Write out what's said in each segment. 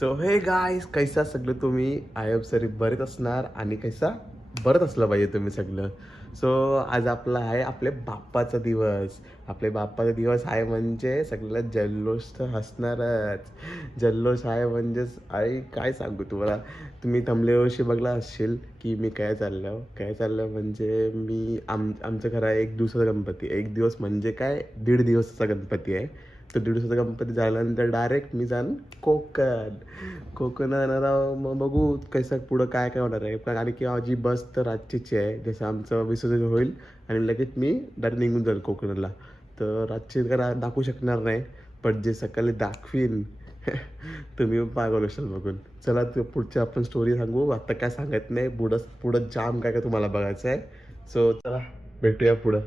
So hey guys, कैसा सगळं तुम्ही आय होप सरी बरेच असणार आणि कैसा बरत असलं पाहिजे तुम्ही सगळं. सो आज आपला आहे आपले बाप्पाचा दिवस. आपले बाप्पाचा दिवस आहे म्हणजे सगळ्यात जल्लोष तर असणारच. जल्लोष आहे म्हणजेच आई काय सांगू तुम्हाला. तुम्ही थंबनेलवरशी बघला असशील की मी काय चाललं म्हणजे मी आमच्या घरा एक दिवसाचा गणपती, एक दिवस म्हणजे काय 1.5 दिवसाचा गणपती आहे. तर 1.5 दिवसाचा गणपती झाल्यानंतर डायरेक्ट मी जाण कोकण जाणार आहो. मग बघू कसं पुढं काय काय होणार आहे. कारण की माझी बस तर रातचीची आहे. जसं आमचं विसर्जन होईल आणि लगेच मी डायरेक्ट निघून जाईल कोकणाला. तर रातची जरा दाखवू शकणार नाही, पण जे सकाळी दाखवीन तुम्ही पागल होशाल बघून. चला ते पुढची आपण स्टोरी सांगू. आता काय सांगत नाही, पुढं जाम काय काय तुम्हाला बघायचं आहे. सो चला भेटूया पुढं.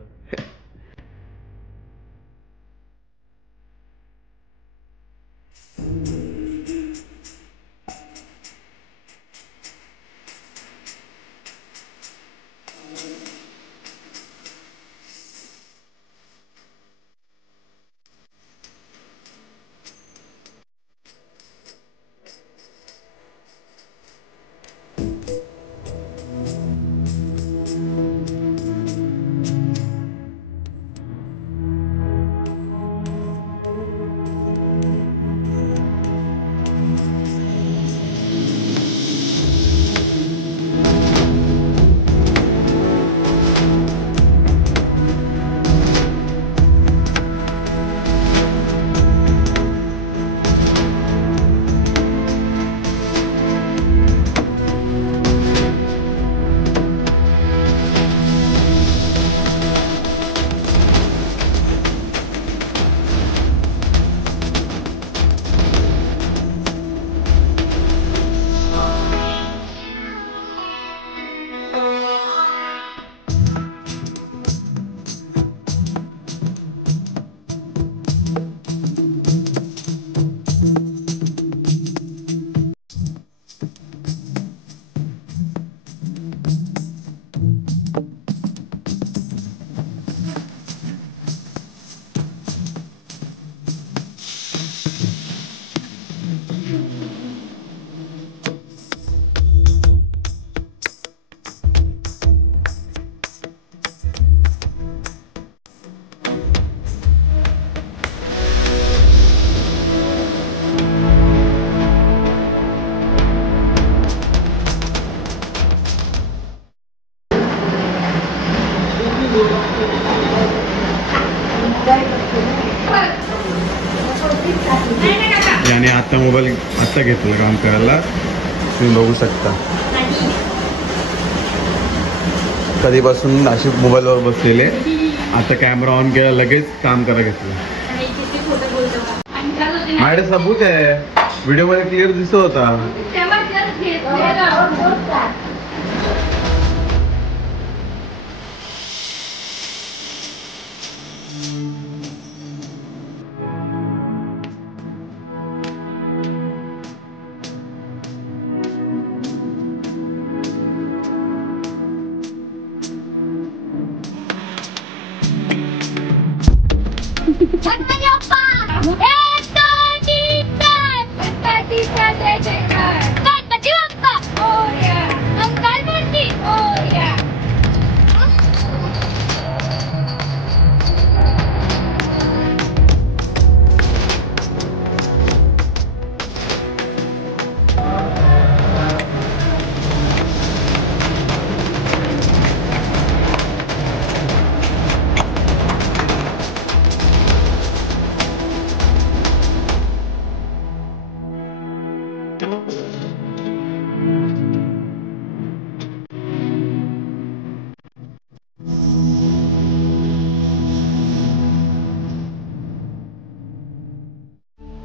याने आता मोबाईल आता घेतला काम करायला, तुम्ही बघू शकता. कधीपासून अशी मोबाईलवर बसलेले, आता कॅमेरा ऑन केला लगेच काम करायला घेतलं. माझ्याकडे सबूत आहे, व्हिडिओ मध्ये क्लिअर दिसत होता.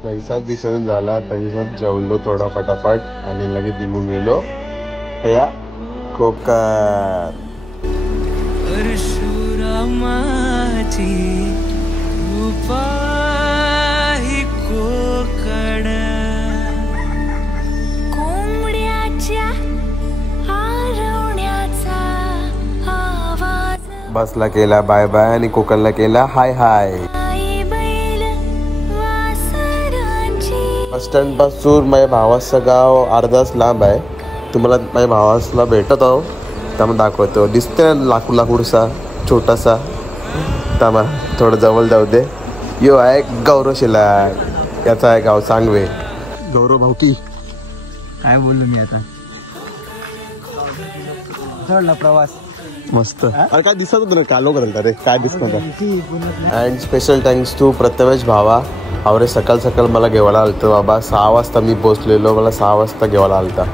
पैसा दिसून झाला, पैसा जेवलो थोडा फटाफट आणि लगेच निघून गेलो या कोकण. परशुरामाची कृपा ही कोकण. कोंबड्याच्या आरवण्याचा आवाज. बसला केला बाय बाय आणि कोकणला केला हाय हाय. स्टँडपासून माझ्या भावाचं गाव अर्धा तास लांब आहे. तुम्हाला माझ्या भावासला भेटत आहो त्यामुळे दाखवतो. दिसते लाकूड लाकूडसा छोटासा. त्यामुळे थोडं जवळ जाऊ दे. यो आहे गौरव शिलाय, याचा आहे गाव सांगवे. गौरव भाऊकी काय बोललो मी आता. चढला प्रवास मस्त. अरे काय दिसत होतं ना कालो करता रे, काय दिसत होतं. And special thanks to Prathamesh भावा. आवरे सकाळ सकाळ मला घेवायला आलतं बाबा. 6 वाजता मी पोचलेलो, मला 6 वाजता घेवायला आलता.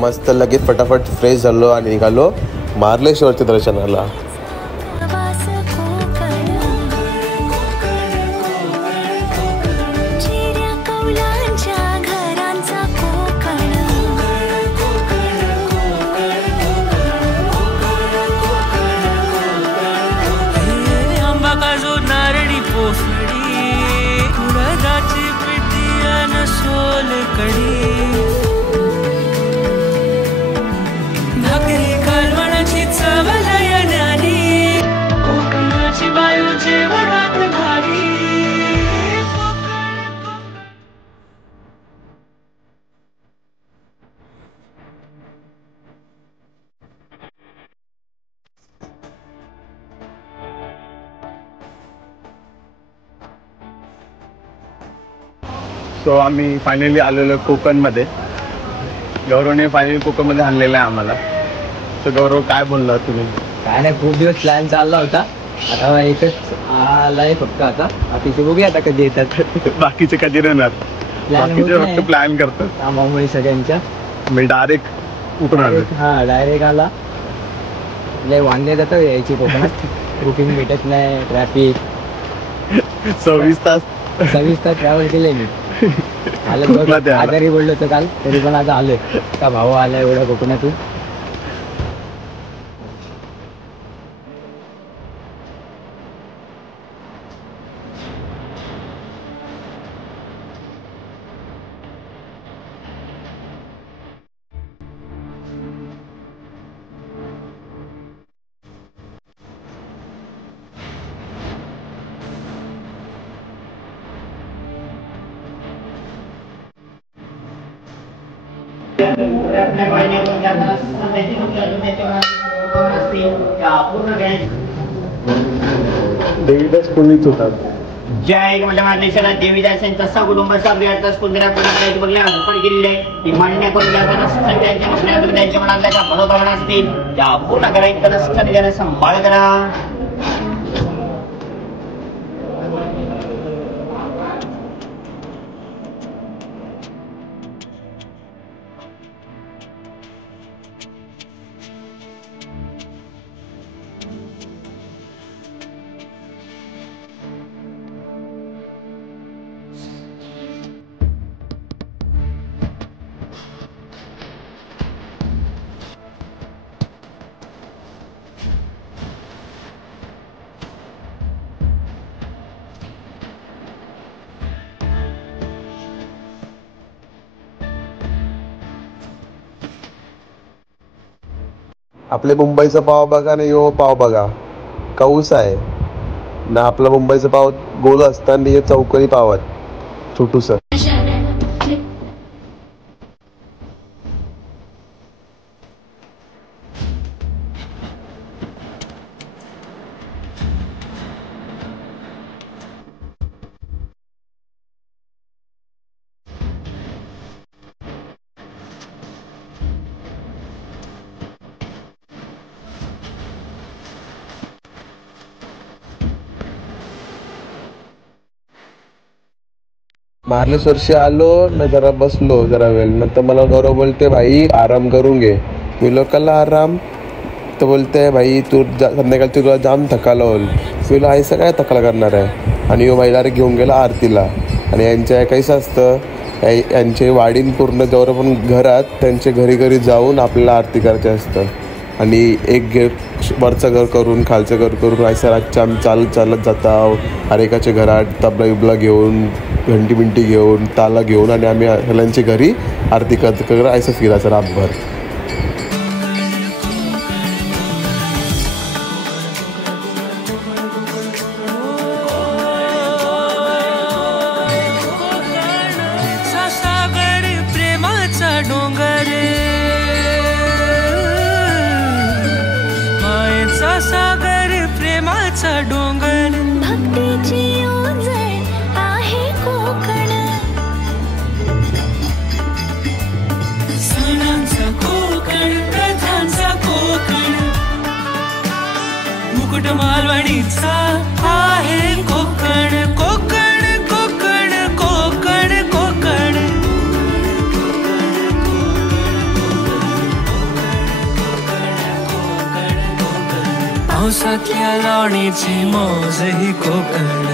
मस्त लगेच फटाफट फ्रेश झालो आणि निघालो मार्लेश्वरच्या दर्शनाला. सो आम्ही फायनली आलेलो कोकणमध्ये. गौरवने फायनली कोकणमध्ये आणलेलं आहे आम्हाला. तर गौरव काय बोलला तुम्ही? काय नाही, खूप दिवस प्लॅन चालला होता. आता एकच आलाय फक्त. आता बाकीचे बघूया आता कधी येतात. बाकीचे कधी राहणार? बाकीचे फक्त प्लॅन करतात. कामामुळे सगळ्यांच्या मी डायरेक्ट उठून आलो. हा डायरेक्ट आला. लय वांदे जातं यायची कोकणात. बुकिंग भेटत नाही, ट्रॅफिक. 26 तास ट्रॅव्हल केले मी. आलं आजारी बोललो होतो काल, तरी पण आता आलोय. का भाऊ आलाय एवढ्या कोकणातून. देवीदास पुनीत होतात. जय मल्लमार्लेश्वरा देवीदासांचा सकुटुंबाचा प्रियाचा स्पुंदरा पुण्यात बघल्या आपण केलेले ती मान्य करून त्यांच्या मनात त्यांच्या मनातल्या मनोभावना असतील त्या पूर्ण करायचं नसतं. त्याला सांभाळ करा. आपले मुंबईचा पाव बघा ना, यो पाव बघा कौस आहे ना. आपला मुंबईचा पाव गोल असताना हे चौकनी पाव आहेत छोटूस. मार्लेश्वरशी आलो ना, जरा बसलो जरा वेळ. नंतर मला गौरव बोलते भाई आराम करून घे. मी लोकांना आराम तर बोलते भाई तू संध्याकाळी तुला जाम थकाला होईल. तुला आईचं काय थकाला करणार आहे. आणि यो भाई डायरेक्ट घेऊन गेला आरतीला. आणि यांच्या काहीच असतं, यांचे वाडीन पूर्ण जवळ पण घरात त्यांच्या घरी घरी जाऊन आपल्याला आरती करायची असतं. आणि एक वरचं घर करून खालचं घर करून असं रातच्या आम्ही चालत जाता हरेकाच्या घरात तबला बिबला घेऊन घंटी बिंटी घेऊन ताला घेऊन आणि आम्ही ह्यालांच्या घरी आरती करत असं फिरायचं रातभर. सागर प्रेमाचा डोंगर भक्तीची ओंजळ आहे कोकण सणांचा कोकण प्रथांचा कोकण मुकुट मालवणीचा आहे कोकण कोकण कोकण कोकण कोकण पावसातल्या लावणीची मौज ही कोकण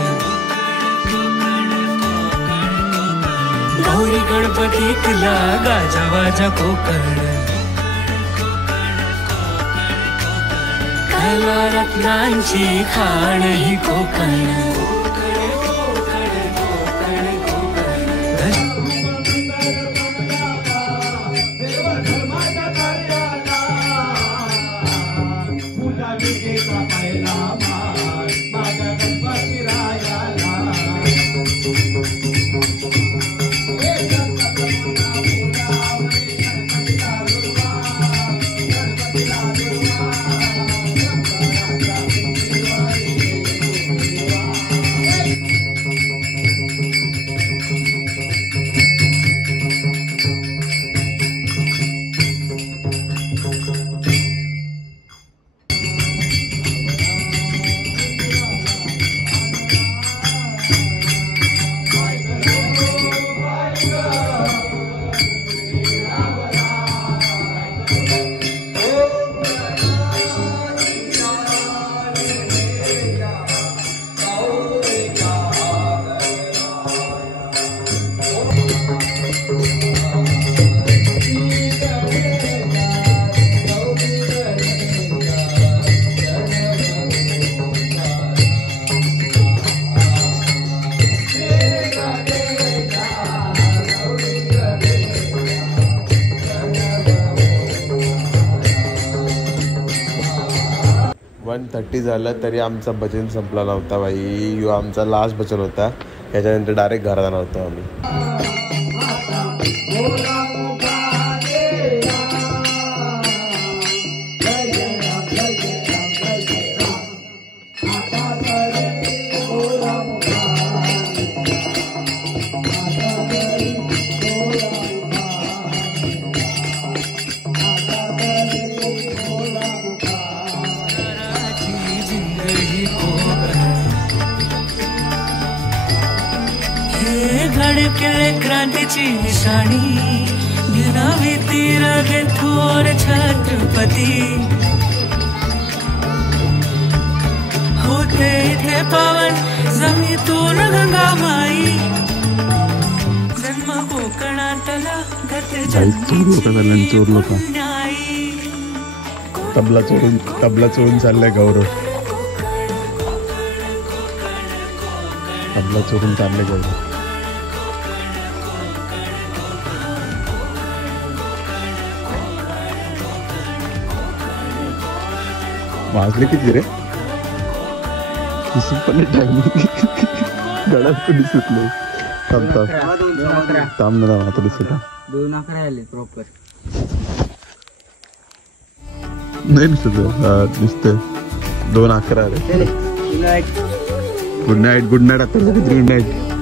गौरी गणपतीतला गाजावाजा कोकण कला रत्नांची खाण ही कोकण झालं तरी आमचा भजन संपला नव्हता बाई. यो आमचा लास्ट भजन होता. याच्यानंतर डायरेक्ट घरात नव्हतो आम्ही. क्रांतीची निशाणी गिरावी तीर थोर छत्रपती होते इथे पावन जमीतून गंगामाई जन्म कोकणातला चोरलो का तबला चोरून चाललाय गौरव. तबला चोरून चालले गौरव. वाजले किती रे? दिसत पण टाइम गडात पण दिसत नाही. थांब ना आता दिसत 2:11 आले प्रॉपर. नाही दिसत दिसतंय 2:11 आले. Good night. आता गुड नाईट.